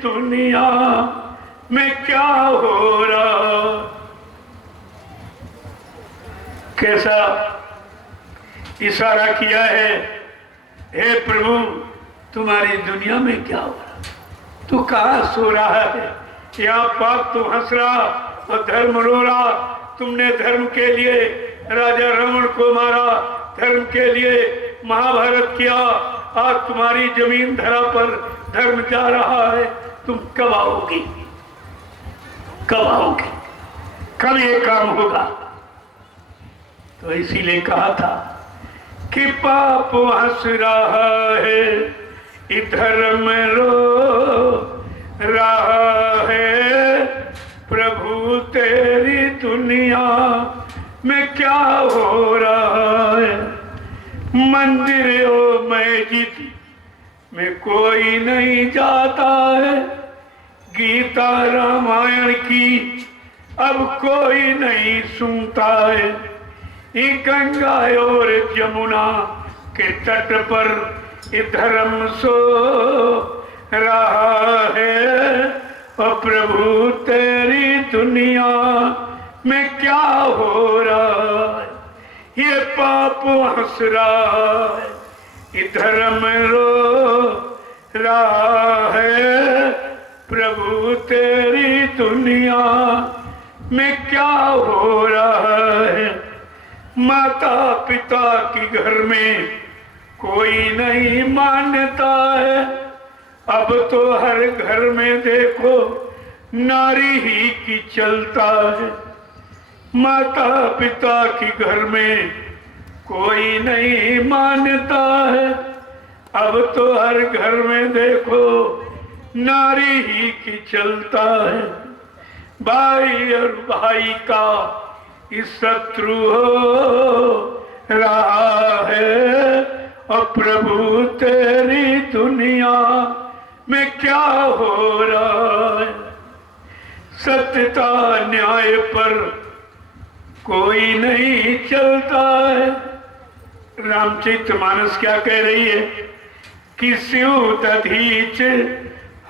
दुनिया में क्या हो रहा। कैसा इशारा किया है, हे प्रभु तुम्हारी दुनिया में क्या हो रहा, तू कहाँ सो रहा है। यहाँ पाप तो हंस रहा और धर्म रो रहा। तुमने धर्म के लिए राजा रावण को मारा, धर्म के लिए महाभारत किया, आज तुम्हारी जमीन धरा पर धर्म जा रहा है। तुम कब आओगी, कब आओगी, कब ये काम होगा। तो इसीलिए कहा था कि पाप हंस रहा है इधर में रो रहा है, प्रभु तेरी दुनिया में क्या हो रहा है। मंदिरों मस्जिद में कोई नहीं जाता है, गीता रामायण की अब कोई नहीं सुनता है। ये गंगा और यमुना के तट पर धर्म सो रहा है, और प्रभु तेरी दुनिया में क्या हो रहा है। ये पाप हंस रहा है इधर में रो रहा है, प्रभु तेरी दुनिया में क्या हो रहा है। माता पिता की घर में कोई नहीं मानता है, अब तो हर घर में देखो नारी ही की चलता है। माता पिता की घर में कोई नहीं मानता है, अब तो हर घर में देखो नारी ही की चलता है। भाई और भाई का शत्रु हो रहा है, और प्रभु तेरी दुनिया में क्या हो रहा है। सत्यता न्याय पर कोई नहीं चलता है। रामचरितमानस क्या कह रही है कि शिव दधीच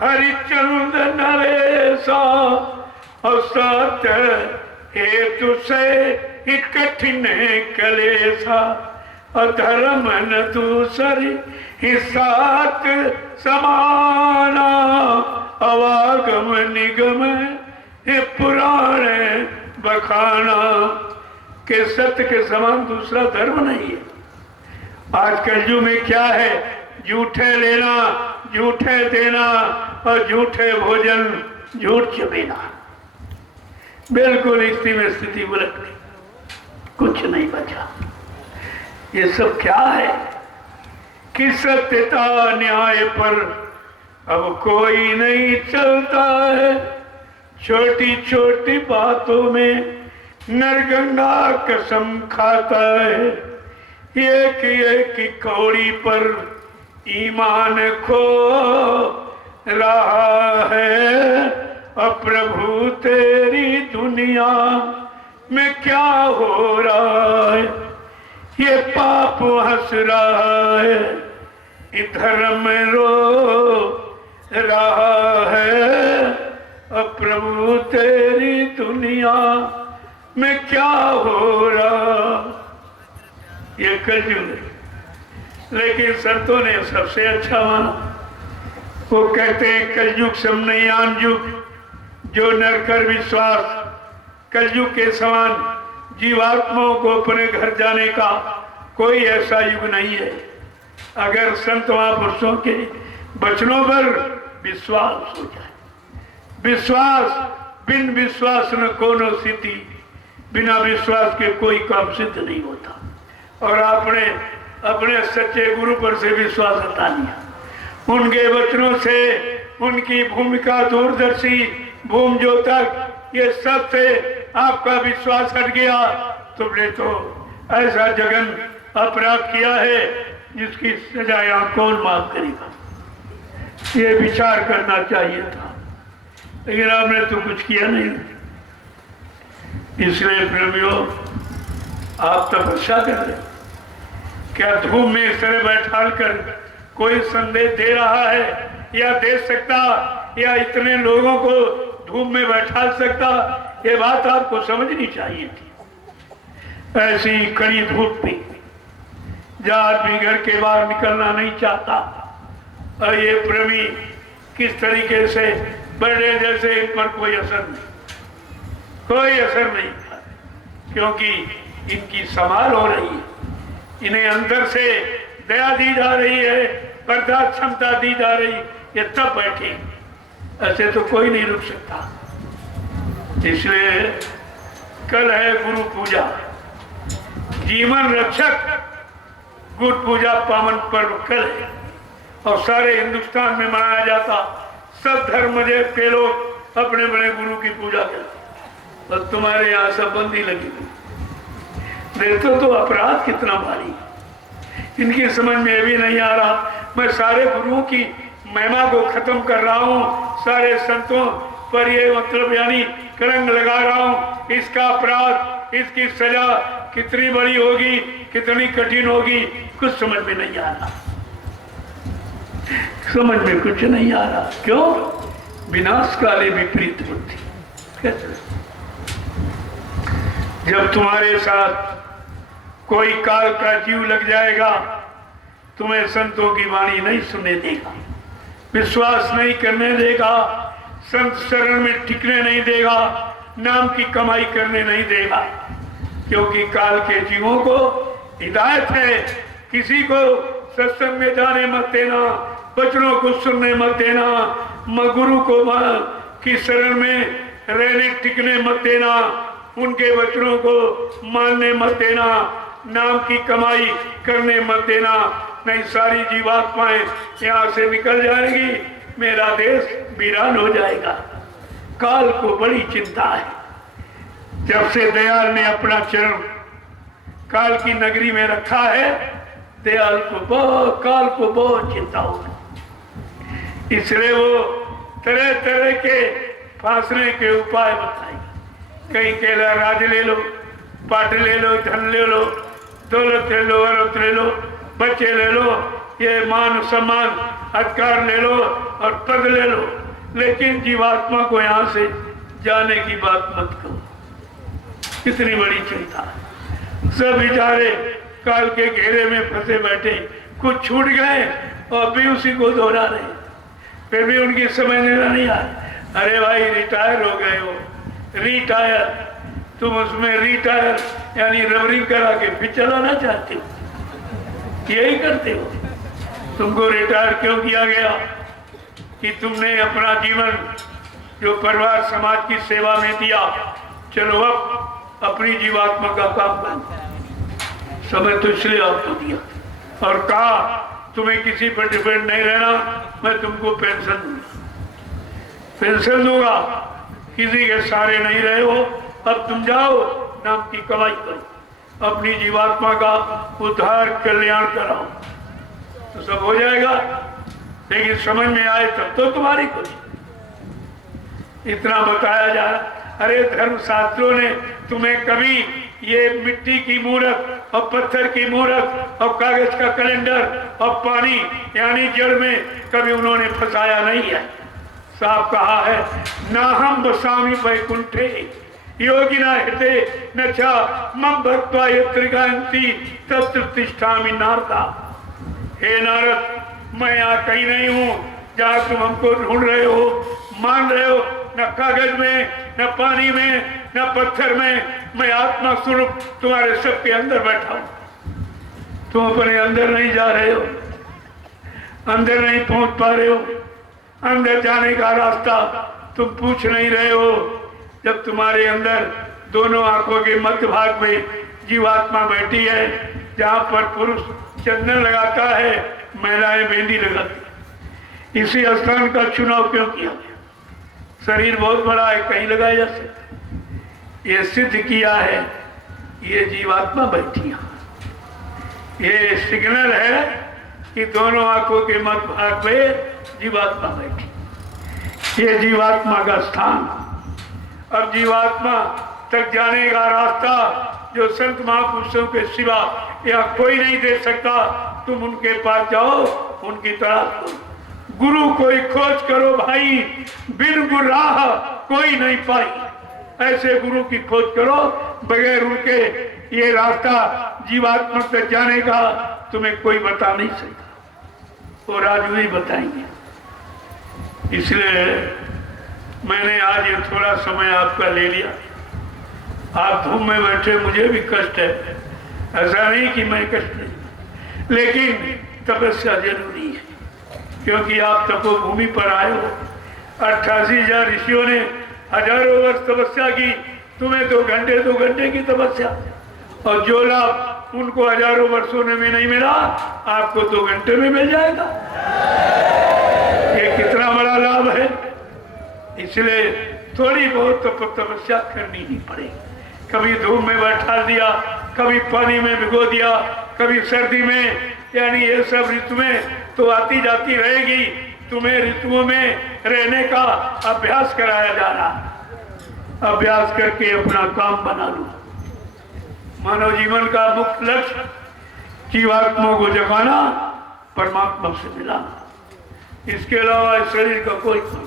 हरिचंद्र नरेशा, और सत्य हेतु से कठिन कलेसा, अधर्म न दूसरी ही सात समाना, अवागम निगम हे पुराण बखाना। के सत्य के समान दूसरा धर्म नहीं है। आज कलयुग में क्या है, झूठे लेना, झूठे देना और झूठे भोजन, झूठ चबेना। बिल्कुल इसी में स्थिति उलट गई, कुछ नहीं बचा। ये सब क्या है कि सत्यता न्याय पर अब कोई नहीं चलता है। छोटी छोटी बातों में नरगंगा कसम खाता है। एक एक कौड़ी पर ईमान खो रहा है, और प्रभु तेरी दुनिया में क्या हो रहा है। ये पाप हंस रहा है इधर में रो रहा है, और प्रभु तेरी दुनिया में क्या हो रहा। ये कलयुग है, लेकिन संतों ने सबसे अच्छा माना। वो कहते हैं कलयुग समनयान युग, जो नर कर विश्वास। कलयुग के समान जीवात्माओं को अपने घर जाने का कोई ऐसा युग नहीं है। अगर संत महापुरुषों के वचनों पर विश्वास हो जाए। विश्वास, बिन विश्वास न कोनो सिद्धि, बिना विश्वास के कोई काम सिद्ध नहीं होता। और आपने अपने सच्चे गुरु पर से विश्वास हटा लिया। उनके वचनों से उनकी भूमिका, दूरदर्शी, भूम ज्योतक, ये सब से आपका विश्वास हट गया। तुमने तो ऐसा जघन अपराध किया है जिसकी सजा कौन माफ करेगा। ये विचार करना चाहिए था, लेकिन आपने तो कुछ किया नहीं। इसलिए प्रेमियों, आप तपस्या कर रहे। क्या धूम में इस तरह बैठाल कर कोई संदेश दे रहा है या दे सकता या इतने लोगों को धूप में बैठा सकता, ये बात आपको समझनी चाहिए थी। ऐसी कड़ी धूप में जहाँ आदमी घर के बाहर निकलना नहीं चाहता, और ये प्रवी किस तरीके से बड़े जैसे इन पर कोई असर नहीं, क्योंकि इनकी संभाल हो रही है, इन्हें अंदर से दया दी जा रही है, बर्दाश्त क्षमता दी जा रही, ये तब बैठे, ऐसे तो कोई नहीं रुक सकता। इसलिए कल है गुरु पूजा, जीवन रक्षक गुरु पूजा पावन पर्व कल है, और सारे हिंदुस्तान में मनाया जाता। सब धर्म के लोग अपने बड़े गुरु की पूजा करते, और तुम्हारे यहाँ सब बंदी लगी हुई। देखो तो अपराध कितना भारी, इनकी समझ में भी नहीं आ रहा। मैं सारे गुरुओं की महिमा को खत्म कर रहा हूँ, सारे संतों पर ये मतलब यानी कलंक लगा रहा हूँ। इसका अपराध, इसकी सजा कितनी बड़ी होगी, कितनी कठिन होगी, कुछ समझ में नहीं आ रहा, समझ में कुछ नहीं आ रहा। क्यों? विनाश काले विपरीत बुद्धि। कैसे? जब तुम्हारे साथ कोई काल का जीव लग जाएगा, तुम्हें संतों की वाणी नहीं सुनने देगा, विश्वास नहीं करने देगा, संत शरण में टिकने नहीं देगा, नाम की कमाई करने नहीं देगा, क्योंकि काल के जीवों को हिदायत है, किसी को सत्संग में जाने मत देना, वचनों को सुनने मत देना, गुरु को की शरण में रहने टिकने मत देना, उनके वचनों को मानने मत देना, नाम की कमाई करने मत देना, नहीं सारी जीवात्माएं यहाँ से निकल जाएंगी, मेरा देश वीरान हो जाएगा। काल को बड़ी चिंता है। जब से दयाल ने अपना चरण काल की नगरी में रखा है, दयाल को काल को बहुत चिंता होगी, इसलिए वो तरह तरह के फांसने के उपाय बताए। कहीं कहला राज ले लो, पाट ले लो, धन ले लो, दौलत ले लो, औरत ले लो, बच्चे ले लो, ये मान सम्मान अधिकार ले लो और पद ले लो, लेकिन जीवात्मा को यहाँ से जाने की बात मत करो। कितनी बड़ी चिंता। सब बेचारे काल के घेरे में फंसे बैठे, कुछ छूट गए और भी उसी को दोहरा रहे, फिर भी उनकी समझ नहीं आ। अरे भाई रिटायर हो गए हो, रिटायर, तुम उसमें रिटायर यानी रबरिंग करा के फिर चलाना चाहते हो, यही करते हो। तुमको रिटायर क्यों किया गया? कि तुमने अपना जीवन जो परिवार समाज की सेवा में दिया, चलो अब अपनी जीवात्मा का काम कर। समय तो इसलिए आपको दिया और कहा तुम्हें किसी पर डिपेंड नहीं रहना, मैं तुमको पेंशन दूंगा, पेंशन दूंगा, किसी के सहारे नहीं रहे हो, अब तुम जाओ नाम की कमाई करो, अपनी जीवात्मा का उद्धार कल्याण कराओ, तो सब हो जाएगा। लेकिन समझ में आए तब तो तुम्हारी कुछ इतना बताया जा रहा। अरे धर्म शास्त्रों ने तुम्हें कभी ये मिट्टी की मूर्त और पत्थर की मूर्त और कागज का कैलेंडर और पानी यानी जड़ में कभी उन्होंने फंसाया नहीं है। साफ कहा है, ना हम बसामी वैकुंठे योगिना हृदय न चा मम भक्त्वा यत्रिगांति तत्र तिष्ठामि नारदा। हे नारद, मैं यहाँ कहीं नहीं हूँ जहाँ तुम हमको ढूंढ रहे हो, मान रहे हो, न कागज में, न पानी में, न पत्थर में, मैं आत्मा स्वरूप तुम्हारे सबके अंदर बैठा हूँ। तुम अपने अंदर नहीं जा रहे हो, अंदर नहीं पहुँच पा रहे हो, अंदर जाने का रास्ता तुम पूछ नहीं रहे हो। जब तुम्हारे अंदर दोनों आंखों के मध्य भाग में जीवात्मा बैठी है, जहाँ पर पुरुष चंदन लगाता है, महिलाएं मेहंदी लगाती, इसी स्थान का चुनाव क्यों किया गया? शरीर बहुत बड़ा है, कहीं लगाया जा सकता। ये सिद्ध किया है, ये जीवात्मा बैठी है, ये सिग्नल है कि दोनों आंखों के मध्य भाग में जीवात्मा बैठी, ये जीवात्मा का स्थान। अब जीवात्मा तक जाने का रास्ता जो संत महापुरुषों के सिवा या कोई नहीं दे सकता। तुम उनके पास जाओ, उनकी तलाश करो, गुरु कोई खोज करो भाई, बिन गुरु राह कोई नहीं पाई। ऐसे गुरु की खोज करो, बगैर उनके ये रास्ता जीवात्मा तक जाने का तुम्हें कोई बता नहीं सकता, और आज वही बताएंगे। इसलिए मैंने आज ये थोड़ा समय आपका ले लिया। आप धूम में बैठे, मुझे भी कष्ट है, ऐसा नहीं कि मैं कष्ट नहीं, लेकिन तपस्या जरूरी है, क्योंकि आप तपोभूमि पर आए हो। 88,000 ऋषियों ने हजारों वर्ष तपस्या की, तुम्हें 2 घंटे की तपस्या, और जो लाभ उनको हजारों वर्षों में नहीं मिला, आपको 2 घंटे में मिल जाएगा। ये कितना बड़ा लाभ है। इसलिए थोड़ी बहुत तपस्या करनी ही पड़ेगी। कभी धूप में बैठा दिया, कभी पानी में भिगो दिया, कभी सर्दी में, यानी ये सब ऋतु में तो आती जाती रहेगी। तुम्हें ऋतुओं में रहने का अभ्यास कराया जा रहा। अभ्यास करके अपना काम बना लो। मानव जीवन का मुख्य लक्ष्य जीवात्मा को जगाना, परमात्मा से मिलाना, इसके अलावा इस शरीर का कोई काम।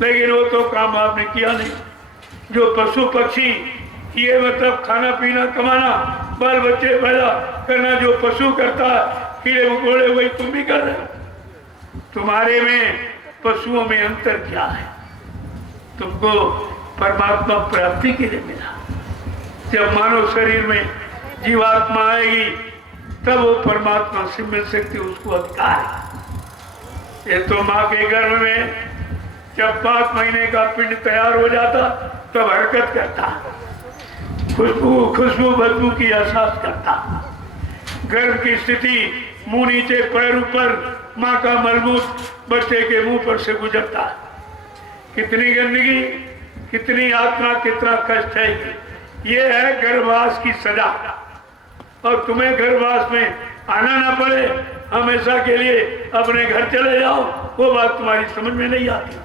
लेकिन वो तो काम आपने किया नहीं। जो पशु पक्षी, ये मतलब खाना पीना कमाना, बाल बच्चे पैदा करना जो पशु करता है, कीड़े मकोड़े, वही तुम भी कर रहे हो। तुम्हारे में पशुओं में अंतर क्या है? तुमको परमात्मा प्राप्ति के लिए मिला। जब मानव शरीर में जीवात्मा आएगी, तब वो परमात्मा से मिल सकती, उसको अधिकार है। ये तो माँ के गर्भ में जब 5 महीने का पिंड तैयार हो जाता, तब हरकत करता, खुशबू बदबू की एहसास करता। गर्भ की स्थिति, मुंह नीचे पैर ऊपर, माँ का मलमूत्र बच्चे के मुंह पर से गुजरता। कितनी गंदगी, कितनी यातना, कितना कष्ट है। ये है गर्भवास की सजा। और तुम्हें गर्भवास में आना ना पड़े, हमेशा के लिए अपने घर चले जाओ, वो बात तुम्हारी समझ में नहीं आती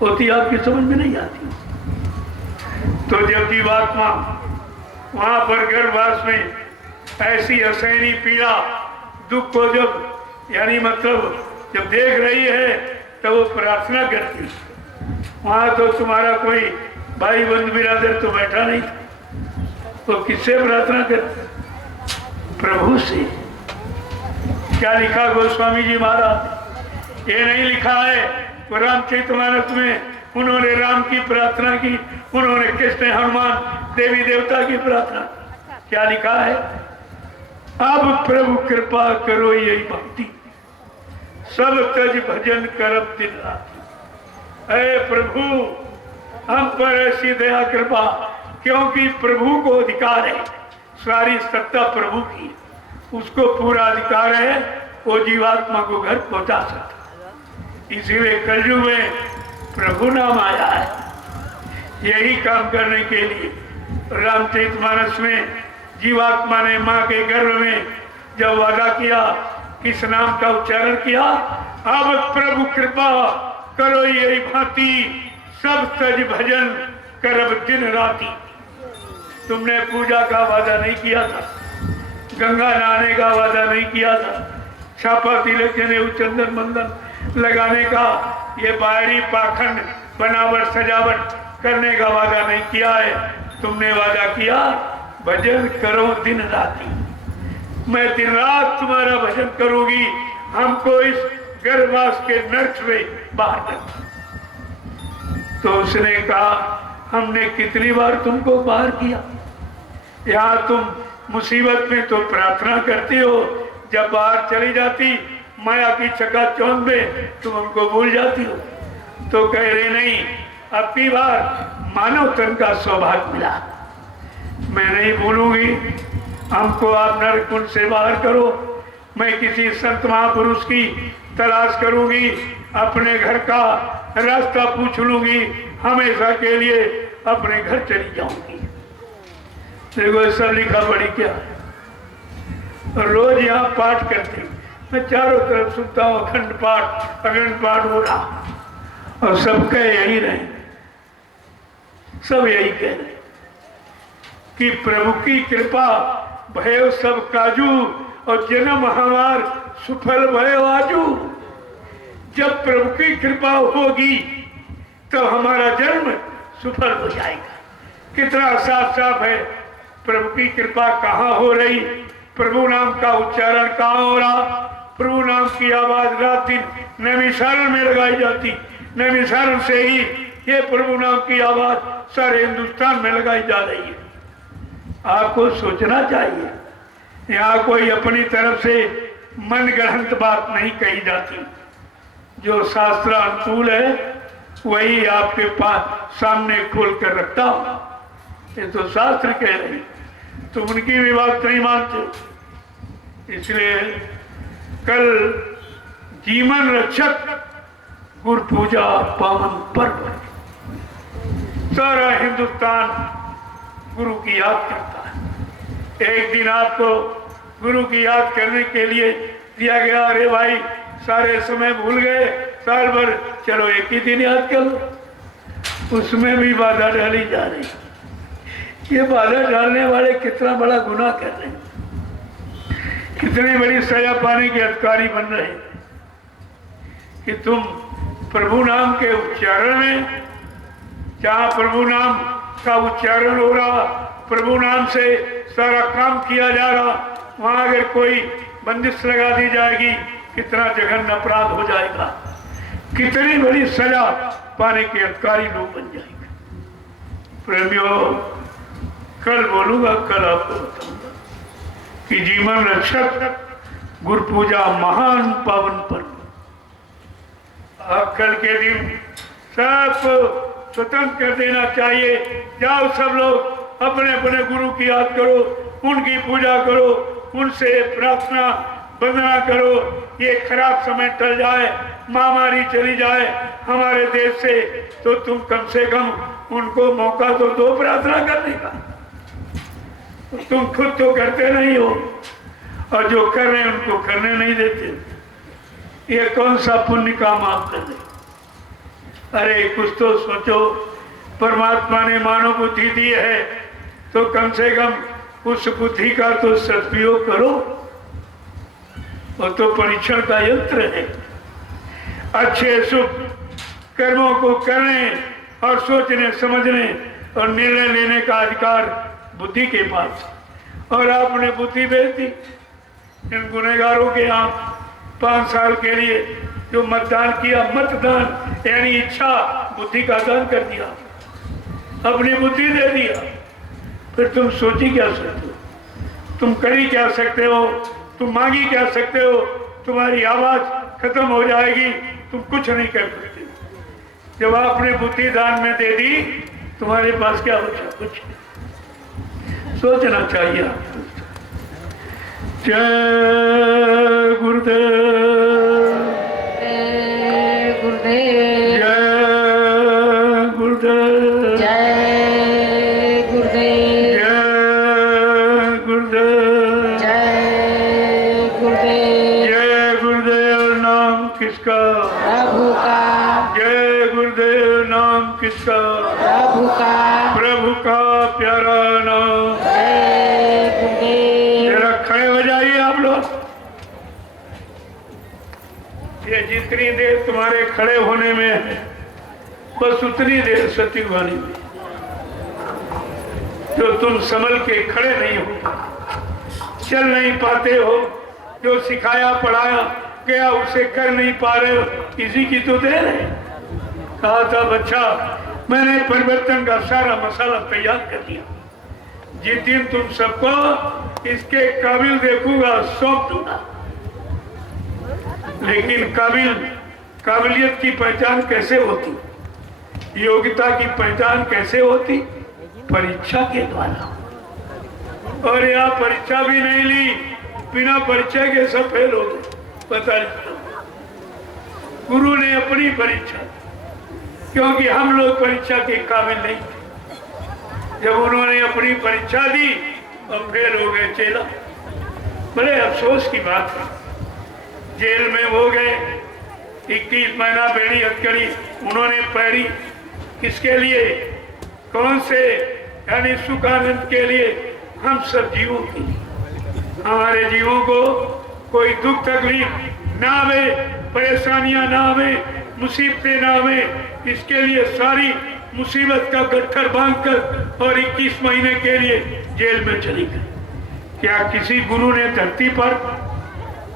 होती, आपकी समझ में नहीं आती। तो जब जीवात्मा वहां पर गर्भवास में ऐसी असहनीय पीड़ा, दुख को जब, यानी मतलब जब देख रही है, तब वो प्रार्थना करती। वहां तो तुम्हारा कोई भाई बंधु बिरादर तो बैठा नहीं था, तो किससे प्रार्थना करती? प्रभु से। क्या लिखा गोस्वामी जी महाराज? ये नहीं लिखा है रामचरितमानस में उन्होंने राम की प्रार्थना की, उन्होंने कृष्ण, हनुमान, देवी देवता की प्रार्थना। क्या लिखा है? अब प्रभु कृपा करो यही भक्ति, सब तज भजन करब दिन रात। ऐ प्रभु, हम पर ऐसी दया कृपा, क्योंकि प्रभु को अधिकार है, सारी सत्ता प्रभु की, उसको पूरा अधिकार है, वो जीवात्मा को घर पहुंचा सकता। इसीलिए कलयुग में प्रभु नाम आया है, यही काम करने के लिए। रामचरितमानस में जीवात्मा ने माँ के गर्भ में जब वादा किया, किस नाम का उच्चारण किया? अब प्रभु कृपा करो यही भांति, सब तज भजन करब दिन राति। तुमने पूजा का वादा नहीं किया था, गंगा नहाने का वादा नहीं किया था, छापा तिलक जने चंदन बंदन लगाने का, ये बाहरी पाखंड बनावट सजावट करने का वादा नहीं किया है। तुमने वादा किया भजन करो दिन राति। मैं दिन रात तुम्हारा भजन करूंगी, हमको इस गर्भवास के नर्क में बाहर कर। तो उसने कहा, हमने कितनी बार तुमको बाहर किया? यहाँ तुम मुसीबत में तो प्रार्थना करती हो, जब बाहर चली जाती माया की चकाचौंध में तुम हमको भूल जाती हो। तो कह रहे नहीं, अब की बार मानव तन का सौभाग्य मिला, मैं नहीं भूलूंगी। हमको आप नरक कुंड से बाहर करो, मैं किसी संत महापुरुष की तलाश करूंगी, अपने घर का रास्ता पूछ लूंगी, हमेशा के लिए अपने घर चली जाऊंगी। देखो सब लिखा पड़ी क्या, रोज यहाँ पाठ करते, मैं चारों तरफ सुनता हूँ, अखंड पाठ हो रहा, और सब कह यही रहे, सब यही कह रहे कि प्रभु की कृपा भयो सब काजू, और जन्म हमार सुफल भय आजू। जब प्रभु की कृपा होगी तो हमारा जन्म सफल हो जाएगा। कितना साफ साफ है, प्रभु की कृपा कहाँ हो रही, प्रभु नाम का उच्चारण कहाँ हो रहा। प्रभु नाम की आवाज रात दिन नैमिषारण में लगाई जाती, नैमिषारण से ही ये प्रभु नाम की आवाज सारे हिंदुस्तान में लगाई जा रही है। आपको सोचना चाहिए, यहाँ कोई अपनी तरफ से मनगढ़ंत बात नहीं कही जाती। जो शास्त्र अनुकूल है वही आपके पास सामने खोल कर रखता हूं। ये तो शास्त्र कह रही, तुम उनकी भी बात नहीं मानते। इसलिए कल जीवन रक्षक गुरु पूजा पावन पर्व, सारा हिंदुस्तान गुरु की याद करता है। एक दिन आपको गुरु की याद करने के लिए दिया गया, अरे भाई सारे समय भूल गए, साल भर चलो एक ही दिन याद कर लो। उसमें भी बाधा डाली जा रही। ये बाधा डालने वाले कितना बड़ा गुनाह कर रहे हैं, कितनी बड़ी सजा पाने के अधिकारी बन रहे हैं कि तुम प्रभु नाम के उच्चारण में, जहाँ प्रभु नाम का उच्चारण हो रहा, प्रभु नाम से सारा काम किया जा रहा, वहाँ अगर कोई बंदिश लगा दी जाएगी, कितना जघन्य अपराध हो जाएगा, कितनी बड़ी सजा पाने के अधिकारी लोग बन जाएंगे। प्रेमियों, कल बोलूंगा, कल आपको बताऊंगा कि जीवन रक्षक गुरु पूजा महान पावन पर्व। कल के दिन सबको स्वतंत्र कर देना चाहिए। जाओ सब लोग अपने अपने गुरु की याद करो, उनकी पूजा करो, उनसे प्रार्थना वंदना करो। ये खराब समय टल जाए, महामारी चली जाए हमारे देश से, तो तुम कम से कम उनको मौका तो दो प्रार्थना करने का। तुम खुद तो करते नहीं हो, और जो कर रहे हैं उनको करने नहीं देते। ये कौन सा पुण्य काम आप कर रहे? अरे कुछ तो सोचो, परमात्मा ने मानव बुद्धि दी है तो कम से कम उस बुद्धि का तो सदुपयोग करो। वो तो परीक्षण का यंत्र है। अच्छे शुभ कर्मों को करने और सोचने समझने और निर्णय लेने का अधिकार बुद्धि के पास, और आपने बुद्धि भेज दी इन गुनहगारों के यहाँ 5 साल के लिए जो मतदान किया, मतदान यानी इच्छा बुद्धि का दान कर दिया, अपनी बुद्धि दे दिया। फिर तुम सोची क्या सकते हो, तुम करी क्या सकते हो, तुम मांगी क्या सकते हो? तुम्हारी आवाज खत्म हो जाएगी, तुम कुछ नहीं कर सकते। जब आपने बुद्धि दान में दे दी, तुम्हारे पास क्या बचा? कुछ सोचना चाहिए आपको। जय गुरुदेव, जय गुरुदेव, जय गुरुदेव, जय गुरुदेव, जय गुरुदेव, जय गुरुदेव। जय गुरुदेव नाम किसका? प्रभु का, जय गुरुदेव नाम किसका? प्रभु का, प्रभु का प्यारा नाम। जय गुरुदेव। जरा खड़े हो जाइए आप लोग। ये जितनी देर तुम्हारे खड़े होने में है, बस उतनी देर सत्यवाणी में जो तुम संभल के खड़े नहीं हो, चल नहीं पाते हो, जो सिखाया पढ़ाया गया उसे कर नहीं पा रहे हो, इसी की तो देर है। कहा था बच्चा, मैंने परिवर्तन का सारा मसाला तैयार कर दिया, जिस दिन तुम सबको इसके काबिल देखूंगा सौंप दूंगा। लेकिन काबिलियत की पहचान कैसे होती, योग्यता की पहचान कैसे होती? परीक्षा के द्वारा। और यहाँ परीक्षा भी नहीं ली, बिना परीक्षा के सब फेल हो गए। पता नहीं, गुरु ने अपनी परीक्षा, क्योंकि हम लोग परीक्षा के काबिल नहीं थे। जब उन्होंने अपनी परीक्षा दी और फेल हो गए चेला, बड़े अफसोस की बात है। जेल में हो गए, 21 महीना बेड़ी हथकड़ी उन्होंने पहरी। किसके लिए? कौन से? यानी सुख आनंद के लिए, हम सब जीवों के लिए। हमारे जीवों को कोई दुख तकलीफ ना आवे, परेशानियां ना आवे, मुसीबतें ना आवे, इसके लिए सारी मुसीबत का गट्ठर बांधकर और 21 महीने के लिए जेल में चली गई। क्या किसी गुरु ने धरती पर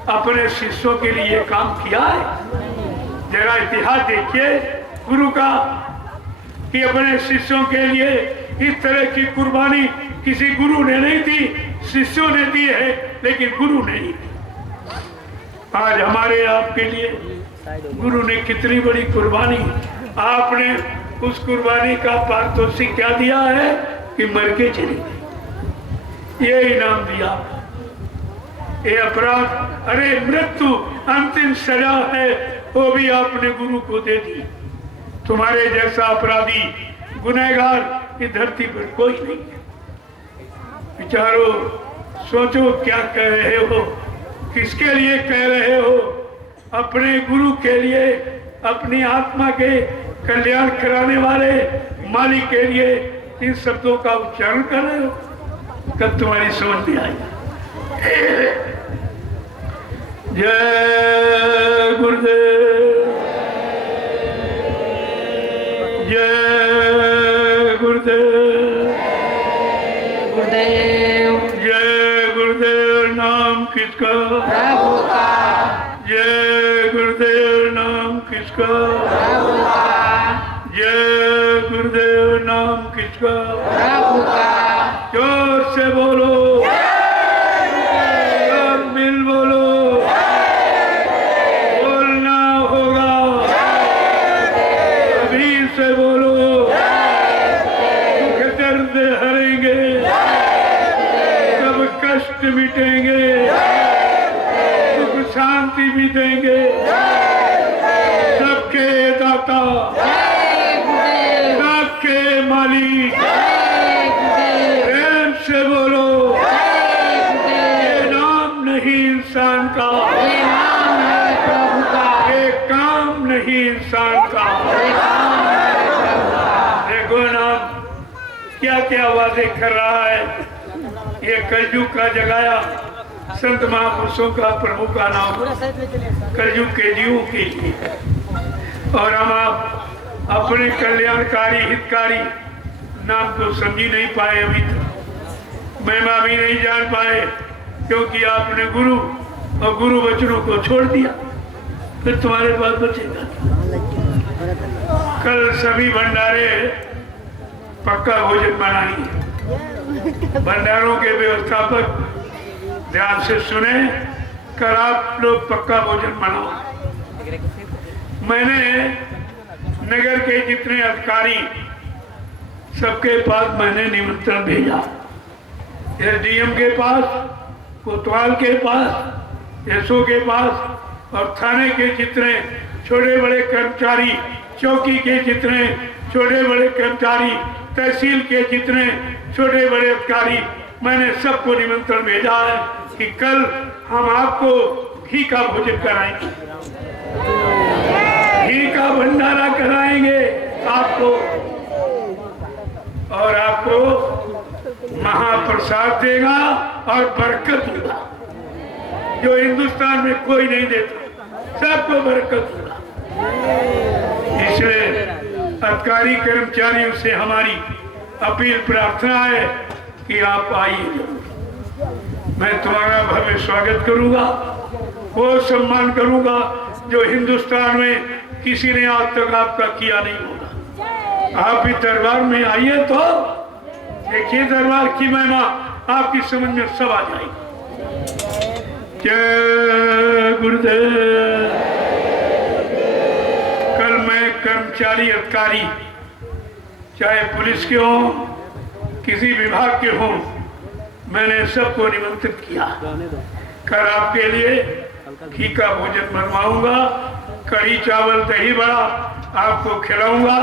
अपने शिष्यों के लिए ये काम किया है? जरा इतिहास देखिए गुरु का कि अपने शिष्यों के लिए इस तरह की कुर्बानी किसी गुरु ने नहीं दी, शिष्यों ने दी है लेकिन गुरु ने नहीं दी। आज हमारे आपके लिए गुरु ने कितनी बड़ी कुर्बानी, आपने उस कुर्बानी का पारितोषिक क्या दिया है कि मर के चली गई, ये इनाम दिया। ये अपराध, अरे मृत्यु अंतिम सजा है, वो भी आपने गुरु को दे दी। तुम्हारे जैसा अपराधी गुनहगार इस धरती पर कोई नहीं है। विचारो, सोचो क्या कह रहे हो, किसके लिए कह रहे हो? अपने गुरु के लिए, अपनी आत्मा के कल्याण कराने वाले मालिक के लिए इन शब्दों का उच्चारण कर रहे हो। कब तुम्हारी समझ में आई? जय गुरुदेव, जय गुरुदेव, गुरुदेव। जय गुरुदेव। नाम किसका? प्रभु का। जय गुरुदेव। नाम किसका? प्रभु का। जय गुरुदेव। नाम किसका? प्रभु का। जोर से बोलो, सब मिल बोलो, बोलना होगा, अभी से बोलो, दुख दर्द हरेंगे, सब कष्ट मिटेंगे, सुख शांति भी देंगे, सबके दाता, सबके मालिक, प्रेम से बोलो, ये नाम नहीं इंसान का, ये नाम है प्रभु का। ये काम नहीं इंसान का। ये काम है प्रभु का। देखो नाम क्या क्या वादे कर रहा है। ये कलयुग का जगाया संत महापुरुषों का प्रभु का नाम कलयुग के जीवों के लिए, और हम आप अपने कल्याणकारी हितकारी नाम को समझी नहीं पाए, अभी तक महिमा भी नहीं जान पाए, क्योंकि आपने गुरु और गुरु वचनों को छोड़ दिया। फिर तुम्हारे पास बचेगा। कल सभी भंडारे पक्का भोजन बनाएंगे। भंडारों के व्यवस्थापक ध्यान से सुने, कल आप लोग पक्का भोजन बनाओ। मैंने नगर के जितने अधिकारी सबके पास मैंने निमंत्रण भेजा। एसडीएम के पास, कोतवाल के पास, एसओ के पास, और थाने के जितने छोटे बड़े कर्मचारी, चौकी के जितने छोटे बड़े कर्मचारी, तहसील के जितने छोटे बड़े अधिकारी, मैंने सबको निमंत्रण भेजा है कि कल हम आपको घी का भोजन कराएंगे, घी का भंडारा कराएंगे आपको, और आपको महाप्रसाद देगा और बरकत होगा, जो हिंदुस्तान में कोई नहीं देता, सबको बरकत होगा। इसलिए अधिकारी कर्मचारियों से हमारी अपील प्रार्थना है कि आप आइए। मैं तुम्हारा भव्य स्वागत करूंगा, वो सम्मान करूंगा जो हिंदुस्तान में किसी ने आज तक आपका किया नहीं होगा। आप इस दरबार में आइए तो देखिए दरबार की महिमा आपकी समझ में सब आ जाएगी। जय गुरुदेव। कल मैं कर्मचारी अधिकारी, चाहे पुलिस के हों, किसी विभाग के हों, मैंने सबको निमंत्रित किया। कल आपके लिए घी का भोजन बनवाऊंगा, कढ़ी चावल दही बड़ा आपको खिलाऊंगा,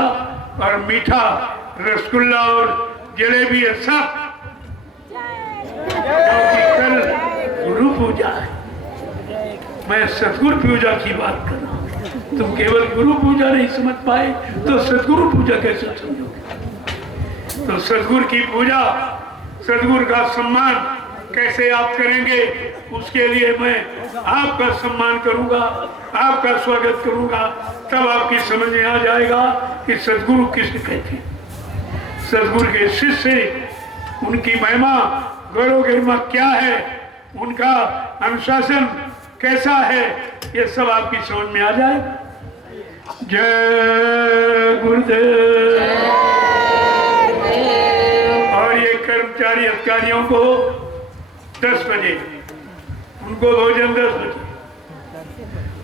और मीठा रसगुल्ला और जलेबी है सब, क्योंकि कल गुरु पूजा है। मैं सतगुरु पूजा की बात कर रहा हूँ। तुम केवल गुरु पूजा नहीं समझ पाए तो सतगुरु पूजा कैसे समझोगे? तो सतगुरु की पूजा, सतगुरु का सम्मान कैसे आप करेंगे, उसके लिए मैं आपका सम्मान करूंगा, आपका स्वागत करूंगा। तब आपकी समझ में आ जाएगा कि सदगुरु किसे कहते हैं। सदगुरु के शिष्य, उनकी महिमा, गौरव गरिमा क्या है, उनका अनुशासन कैसा है, ये सब आपकी समझ में आ जाएगा। जय गुरुदेव। और ये कर्मचारी अधिकारियों को 10 बजे, उनको भोजन 10 बजे,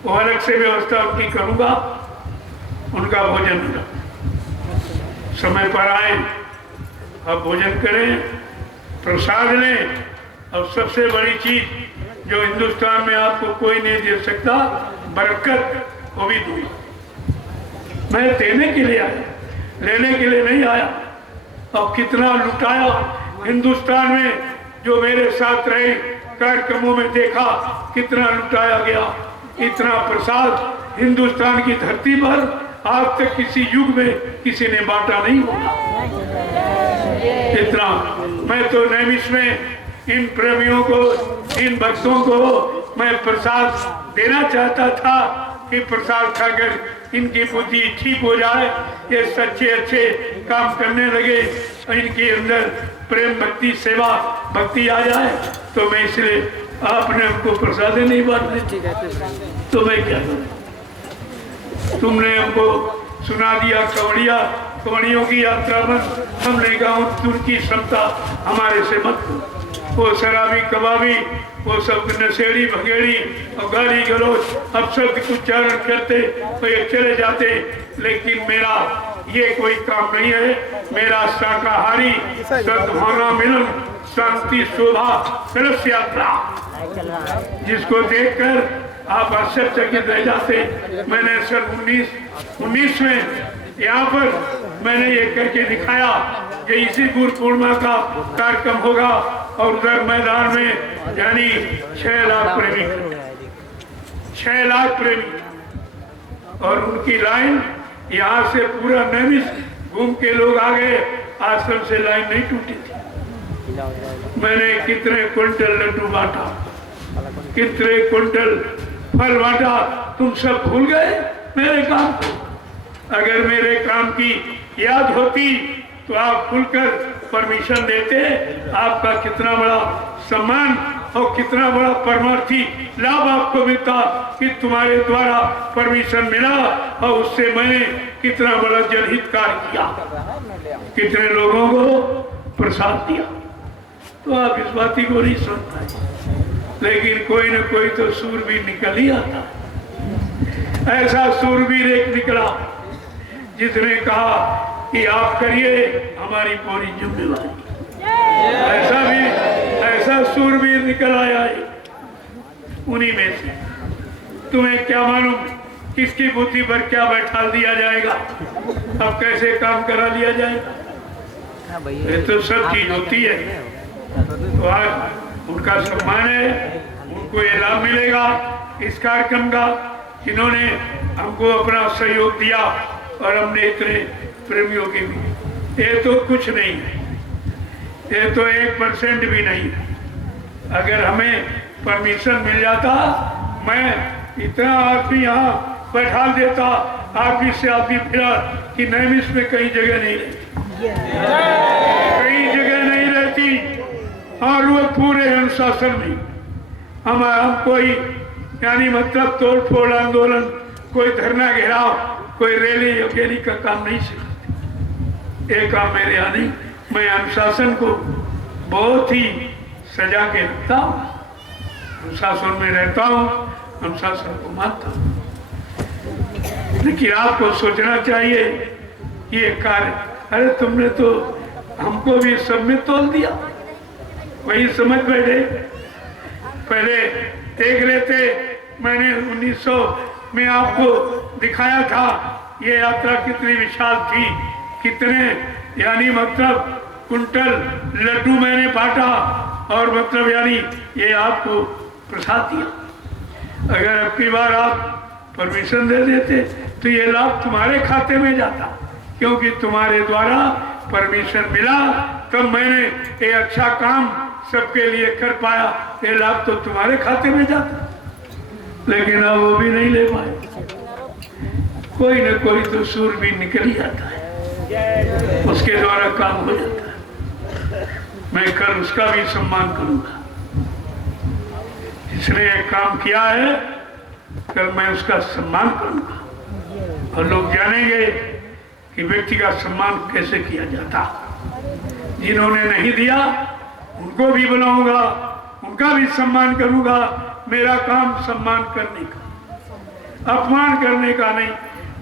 वो अलग से व्यवस्था उनकी करूंगा, उनका भोजन मिला। समय पर आए, अब भोजन करें, प्रसाद लें। और सबसे बड़ी चीज जो हिंदुस्तान में आपको कोई नहीं दे सकता, बरकत, वो भी दूंगा। मैं देने के लिए आया, लेने के लिए नहीं आया। और कितना लुटाया हिंदुस्तान में, जो मेरे साथ रहे कार्यक्रमों में देखा, कितना लुटाया गया। इतना प्रसाद हिंदुस्तान की धरती पर आज तक किसी युग में किसी ने बांटा नहीं होगा। इतना मैं तो नैमिष में इन प्रेमियों को, इन भक्तों को मैं प्रसाद देना चाहता था कि प्रसाद खाकर इनकी बुद्धि ठीक हो जाए, ये सच्चे अच्छे काम करने लगे, इनके अंदर प्रेम भक्ति सेवा भक्ति आ जाए। तो मैं इसलिए आपने हमको प्रसाद नहीं बांटे, तो मैं क्या करूं? तुमने हमको सुना दिया कवड़ियों की यात्रा में, हमने कहा तुर्की क्षमता हमारे से मत करो। वो शराबी कबाबी, वो सब नशेड़ी भगेड़ी और गाली गलौज अब शब्द उच्चारण करते तो ये चले जाते। लेकिन मेरा ये कोई काम नहीं है। मेरा शाकाहारी सद्भावना मिलन शांति शोभा रस यात्रा, जिसको देखकर आप आश्चर्यचकित रह जाते। मैंने सन 19 में यहाँ पर मैंने ये करके दिखाया कि इसी गुरु पूर्णिमा का कार्यक्रम होगा और उधर मैदान में यानी 6 लाख प्रेमी, 6 लाख प्रेमी, और उनकी लाइन यहाँ से पूरा नैमिष घूम के लोग आ गए। आश्रम से लाइन नहीं टूटी थी। मैंने कितने कुंटल लड्डू बांटा, कितने कुंटल फल बांटा, तुम सब भूल गए मेरे काम को। अगर मेरे काम की याद होती तो आप खुलकर परमिशन देते। आपका कितना बड़ा सम्मान और कितना बड़ा परमार्थी लाभ आपको मिलता कि तुम्हारे द्वारा परमिशन मिला, और उससे मैंने कितना बड़ा जनहित कार्य किया, कितने लोगों को प्रसाद दिया। तो आप इस बात को नहीं सुन पाए। लेकिन कोई न कोई तो सूरवीर निकल ही आता। ऐसा सूरवीर एक निकला जिसने कहा कि आप करिए, हमारी पूरी जिम्मेवारी। ऐसा सूरवीर निकल आया है उन्हीं में से। तुम्हें क्या मालूम किसकी बुद्धि पर क्या बैठा दिया जाएगा, अब कैसे काम करा लिया जाएगा। ये तो सब चीज होती है। तो आज उनका सम्मान है, उनको ये लाभ मिलेगा इस कार्यक्रम का, जिन्होंने हमको अपना सहयोग दिया और हमने इतने प्रेमियों के भी। ये तो कुछ नहीं है, ये तो 1% भी नहीं है। अगर हमें परमिशन मिल जाता, मैं इतना आदमी यहाँ बैठा देता, आदमी से आदमी फिरा कि नैमिष में कई जगह नहीं रहती, कई जगह नहीं रहती। और वो पूरे अनुशासन में हम कोई यानी मतलब तोड़ फोड़ आंदोलन, कोई धरना घेराव, कोई रैली वगैरह का काम नहीं सिखाते। एक काम मेरे यहाँ नहीं, मैं अनुशासन को बहुत ही सजा के रखता हूँ, अनुशासन में रहता हूँ, अनुशासन को मानता हूँ। लेकिन आपको सोचना चाहिए ये कार्य, अरे तुमने तो हमको भी सब में तोल दिया, वही समझ बैठे। पहले देख लेते, मैंने 1900 में आपको दिखाया था ये यात्रा कितनी विशाल थी, कितने यानी मतलब कुंटल लड्डू मैंने बांटा, और मतलब यानी ये आपको प्रसाद दिया। अगर अब की बार आप परमिशन दे देते तो ये लाभ तुम्हारे खाते में जाता, क्योंकि तुम्हारे द्वारा परमिशन मिला, तब मैंने ये अच्छा काम सबके लिए कर पाया, ये लाभ तो तुम्हारे खाते में जाता, लेकिन अब वो भी नहीं ले पाए। कोई न कोई तो सूर भी निकल ही जाता है, उसके द्वारा काम हो जाता है। मैं कल उसका भी सम्मान करूंगा, जिसने एक काम किया है, कल मैं उसका सम्मान करूंगा और लोग जानेंगे कि व्यक्ति का सम्मान कैसे किया जाता। जिन्होंने नहीं दिया उनको भी बुलाऊंगा, उनका भी सम्मान करूंगा। मेरा काम सम्मान करने का, अपमान करने का नहीं,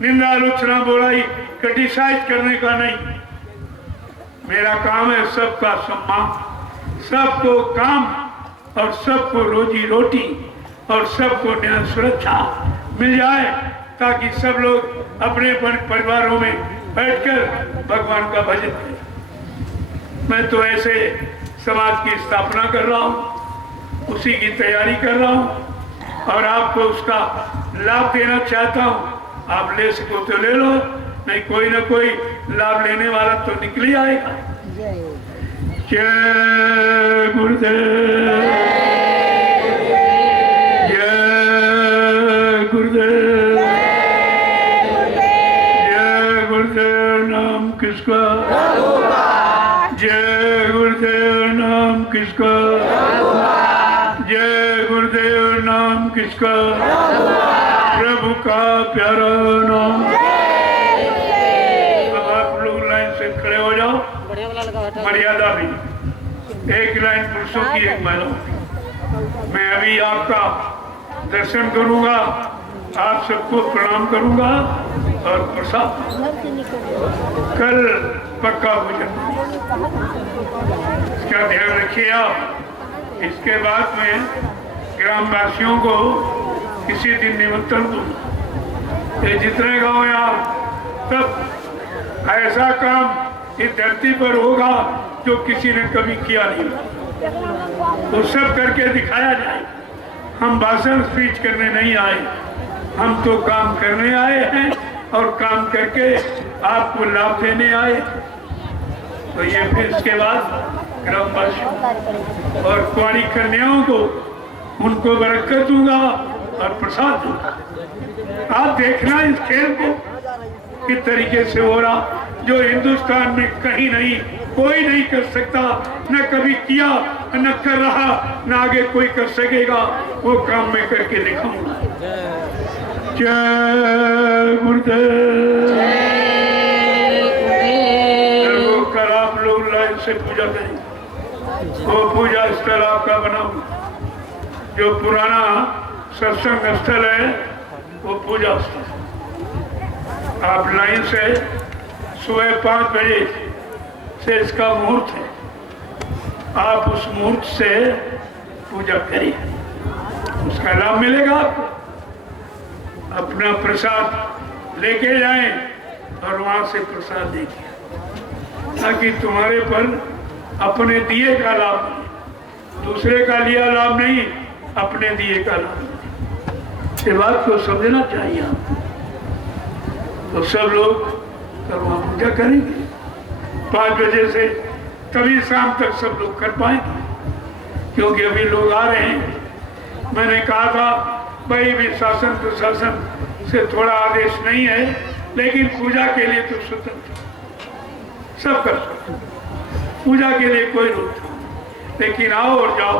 निंदा आलोचना बुराई क्रिटिसाइज करने का नहीं। मेरा काम है सबका सम्मान, सबको काम और सबको रोजी रोटी और सबको न्याय सुरक्षा मिल जाए, ताकि सब लोग अपने परिवारों में बैठकर भगवान का भजन करें। मैं तो ऐसे समाज की स्थापना कर रहा हूँ, उसी की तैयारी कर रहा हूँ और आपको उसका लाभ देना चाहता हूँ। आप ले सको तो ले लो, नहीं कोई ना कोई लाभ लेने वाला तो निकल ही आएगा। जय गुरुदेव, जय गुरुदेव, जय गुरुदेव। नाम किसका? जय गुरुदेव। नाम किसका? जय गुरुदेव। नाम किसका? प्रभु का प्यारा नाम। अब आप लोग लाइन से खड़े हो जाओ, मर्यादा भी, एक लाइन पुरुषों की, एक महिलाओं की। मैं अभी आपका दर्शन करूंगा, आप सबको प्रणाम करूंगा और प्रसाद कल पक्का भोजन, इसका ध्यान रखिए आप। इसके बाद में ग्रामवासियों को किसी दिन निमंत्रण दूंगा। ये जितने गांव हैं आप सब, ऐसा काम इस धरती पर होगा जो किसी ने कभी किया नहीं, वो सब करके दिखाया जाए। हम भाषण स्पीच करने नहीं आए, हम तो काम करने आए हैं और काम करके आपको लाभ देने आए। तो ये फिर इसके बाद ग्रामवासियों और कुंवारी कन्याओं को, उनको बरकत दूंगा और प्रसाद दूंगा। आप देखना इस खेल को किस तरीके से हो रहा, जो हिंदुस्तान में कहीं नहीं, कोई नहीं कर सकता, न कभी किया, न कर रहा, न आगे कोई कर सकेगा। वो काम मैं करके दिखाऊंगा। जय गुरुदेव। कल आप लोग लाइन से पूजा करेंगे, वो पूजा स्थल आपका बनाऊंगा। जो पुराना सत्संग स्थल है वो पूजा स्थल, आप लाइन से सुबह 5 बजे से इसका मुहूर्त है, आप उस मुहूर्त से पूजा करिए, उसका लाभ मिलेगा आपको। अपना प्रसाद लेके जाएं और वहां से प्रसाद देखिए, ताकि तुम्हारे पर अपने दिए का लाभ मिले, दूसरे का लिया लाभ नहीं, अपने दिए का लाभ मिले। ये बात को समझना चाहिए आप। तो सब लोग कल वहां पूजा करेंगे 5 बजे से, तभी शाम तक सब लोग कर पाएंगे, क्योंकि अभी लोग आ रहे हैं। मैंने कहा था भाई भी शासन प्रशासन से थोड़ा आदेश नहीं है, लेकिन पूजा के लिए तो स्वतंत्र सब कर सकते, पूजा के लिए कोई रोक नहीं, लेकिन आओ और जाओ,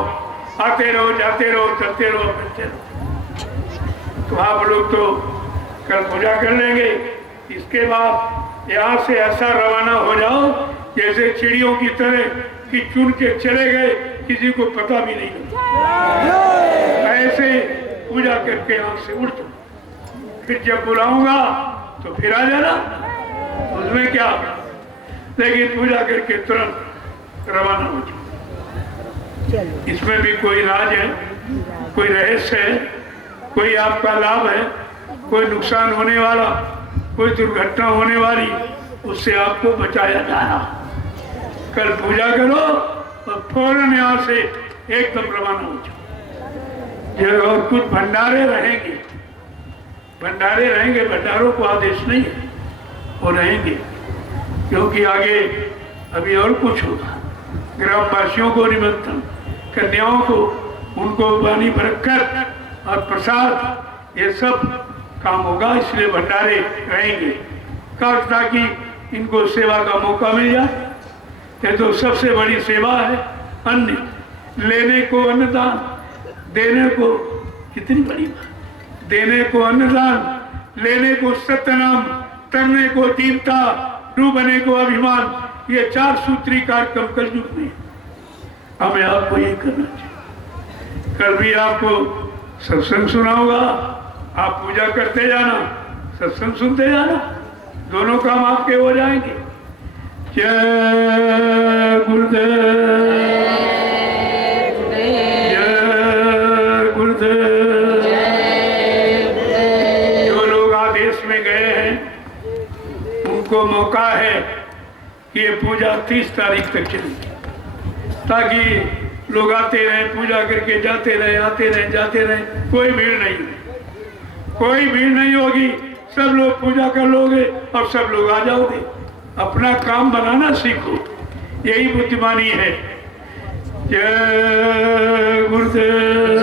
आते रहो, जाते रहो, चलते रहो, फिरते रहो। तो आप लोग तो कल पूजा कर लेंगे, इसके बाद यहाँ से ऐसा रवाना हो जाओ जैसे चिड़ियों की तरह कि चुन के चले गए, किसी को पता भी नहीं लगा। ऐसे पूजा करके यहाँ से उठ जाओ, फिर जब बुलाऊंगा तो फिर आ जाना, उसमें क्या, लेकिन पूजा करके तुरंत रवाना हो जाओ। इसमें भी कोई राज है, कोई रहस्य है, कोई आपका लाभ है, कोई नुकसान होने वाला, कोई दुर्घटना होने वाली, उससे आपको बचाया जाना। कल पूजा करो और फौरन यहाँ से एकदम रवाना हो जाओ। और कुछ भंडारे रहेंगे, भंडारे रहेंगे, भंडारों को आदेश नहीं है, वो रहेंगे, क्योंकि आगे अभी और कुछ होगा। ग्रामवासियों को निमंत्रण, कन्याओं को उनको पानी बरकत और प्रसाद ये सब काम होगा, इसलिए भंडारे रहेंगे ताकि इनको सेवा का मौका मिल जाए। ये तो सबसे बड़ी सेवा है अन्न, लेने को अन्नदान, देने को कितनी बड़ी बात, देने को अन्नदान, लेने को सत्यनाम, तरने को दीनता, डूबने को अभिमान, ये 4 सूत्री कार्यक्रम कलयुग में हमें आपको ये करना चाहिए। कल भी आपको सत्संग सुना होगा, आप पूजा करते जाना, सत्संग सुनते जाना, दोनों काम आपके हो जाएंगे। जय गुरुदेव, जय गुरुदेव। जो लोग आदेश में गए हैं उनको मौका है कि ये पूजा 30 तारीख तक चलेगी, ताकि लोग आते रहें, पूजा करके जाते रहें, आते रहें, जाते रहें, कोई भीड़ नहीं, कोई भीड़ नहीं होगी, सब लोग पूजा कर लोगे और सब लोग आ जाओगे। अपना काम बनाना सीखो, यही बुद्धिमानी है। जय गुरुदेव।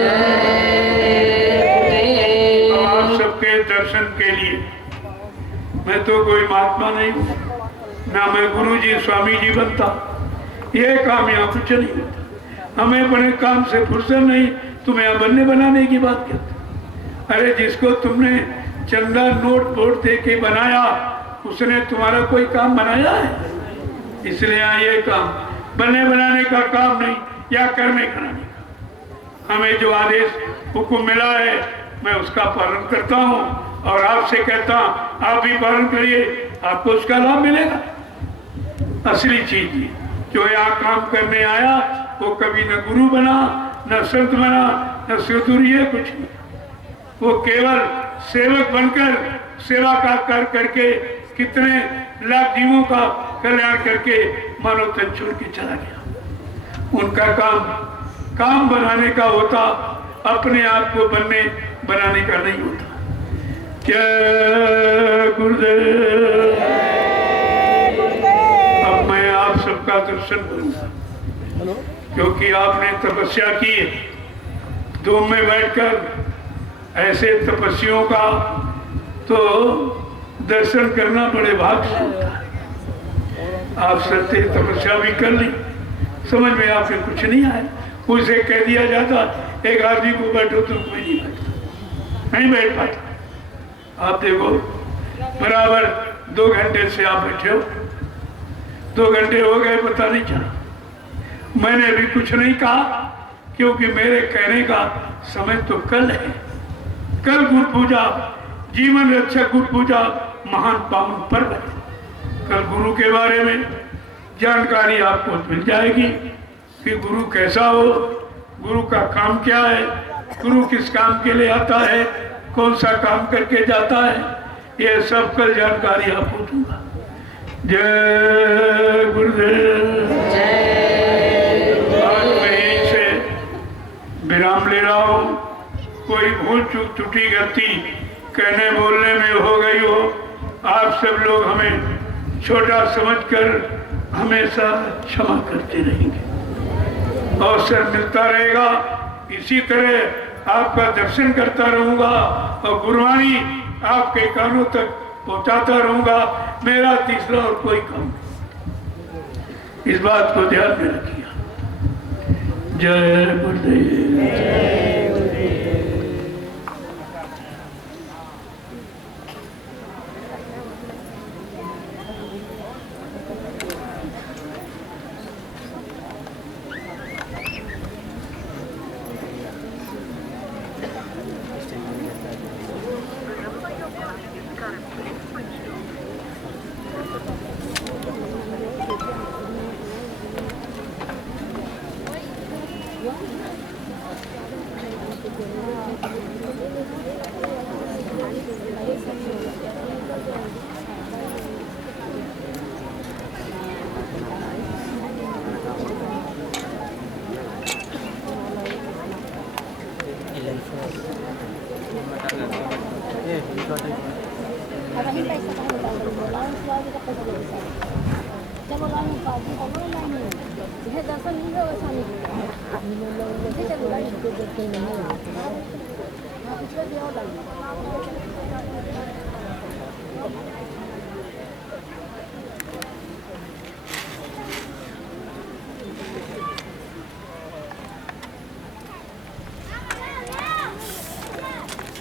आप सबके दर्शन के लिए मैं तो कोई महात्मा नहीं हूँ, ना मैं गुरु जी स्वामी जी बनता, ये काम यहाँ कुछ नहीं होता। हमें बड़े काम से फुर्सत नहीं, तुम्हें यहाँ बनने बनाने की बात करते। अरे जिसको तुमने चंदा नोट वोट दे के बनाया, उसने तुम्हारा कोई काम बनाया है? इसलिए यहाँ ये काम बनने बनाने का काम नहीं, या करने कराने का। हमें जो आदेश हुक्म मिला है मैं उसका पालन करता हूँ, और आपसे कहता हूँ आप भी पालन करिए, आपको उसका लाभ मिलेगा। असली चीज ये जो यहाँ काम करने आया वो कभी न गुरु बना, न संत बना, न सिद्धूरी, कुछ नहीं। वो केवल सेवक बनकर सेवा का कार्य करके कितने लाख जीवों का कल्याण करके मानव तन छोड़ के चला गया। उनका काम बनाने का होता, अपने आप को बनने बनाने का नहीं होता। जय गुरुदेव। अब मैं आप सबका दर्शन करूंगा, क्योंकि आपने तपस्या की है। धूम में बैठकर ऐसे तपस्वियों का तो दर्शन करना बड़े भाग्य से होता है। आप सत्य तपस्या भी कर ली, समझ में आपके कुछ नहीं आया, उसे कह दिया जाता एक आदमी को बैठो तो कोई नहीं बैठता, नहीं बैठ पाता। आप देखो बराबर 2 घंटे से आप बैठे हो, 2 घंटे हो गए पता नहीं चला। मैंने भी कुछ नहीं कहा, क्योंकि मेरे कहने का समय तो कल है। कल गुरु पूजा, जीवन रक्षक गुरु पूजा महान पावन पर्व है। कल गुरु के बारे में जानकारी आपको मिल जाएगी कि गुरु कैसा हो, गुरु का काम क्या है, गुरु किस काम के लिए आता है, कौन सा काम करके जाता है, ये सब कल जानकारी आपको दूंगा। जय गुरुदेव। आज मैं यहीं से विराम ले रहा हूँ। कोई भूल चूक त्रुटि गलती कहने बोलने में हो गई हो, आप सब लोग हमें छोटा समझकर हमेशा क्षमा करते रहेंगे। अवसर मिलता रहेगा, इसी तरह आपका दर्शन करता रहूंगा और गुरुवाणी आपके कानों तक पहुंचाता रहूंगा। मेरा तीसरा और कोई काम नहीं, इस बात को ध्यान में रखिए। जय गुरुदेव। Maraming paisa ka sa loob. Diyan wala nang pagi. Wala na yun. Hãy subscribe cho kênh Ghiền Mì Gõ để không bỏ lỡ